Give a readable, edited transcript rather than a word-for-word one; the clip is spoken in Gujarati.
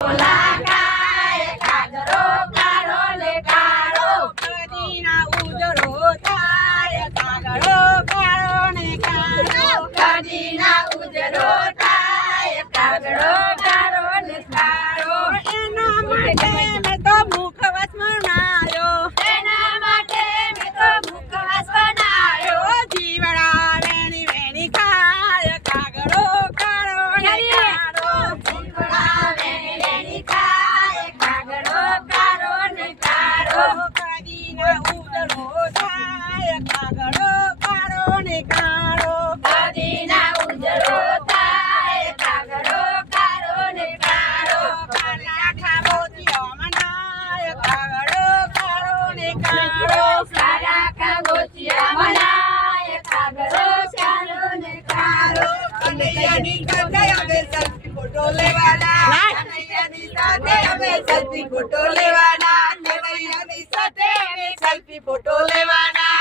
લાખાય કાગરો કાળો ને કાળો કદીના ઉજળો થાય કાગરો કાળો ને કાળો કદીના ઉજળો થાય કાગરો કાળો ને કાળો એના માટે મેં તો મુખવાસ બનાવ્યો એના માટે મેં તો મુખવાસ બનાવ્યો જીવડા વેણી વેણી ખાય કાગરો કાળો ને કાળો જીવડા વેણી વેણી ખાય કાગરો કાળો ને કાળો કદીના ઉજળો થાય કાગરો કાળો ને કાળો કદીના ઉજળો થાય કાગરો કાળો ને કાળો કાળા ખાબોચીઓ મનાય કાગરો કાળો ને કાળો કાળા ખાબોચીઓ મનાય કાગરો કાળો ને કાળો કનૈયાની સાથે અમે સેલ્ફી ફોટો લેવાના કનૈયાની સાથે અમે સેલ્ફી ફોટો લેવાના કનૈયાની સાથે અમે સેલ્ફી ફોટો લેવાના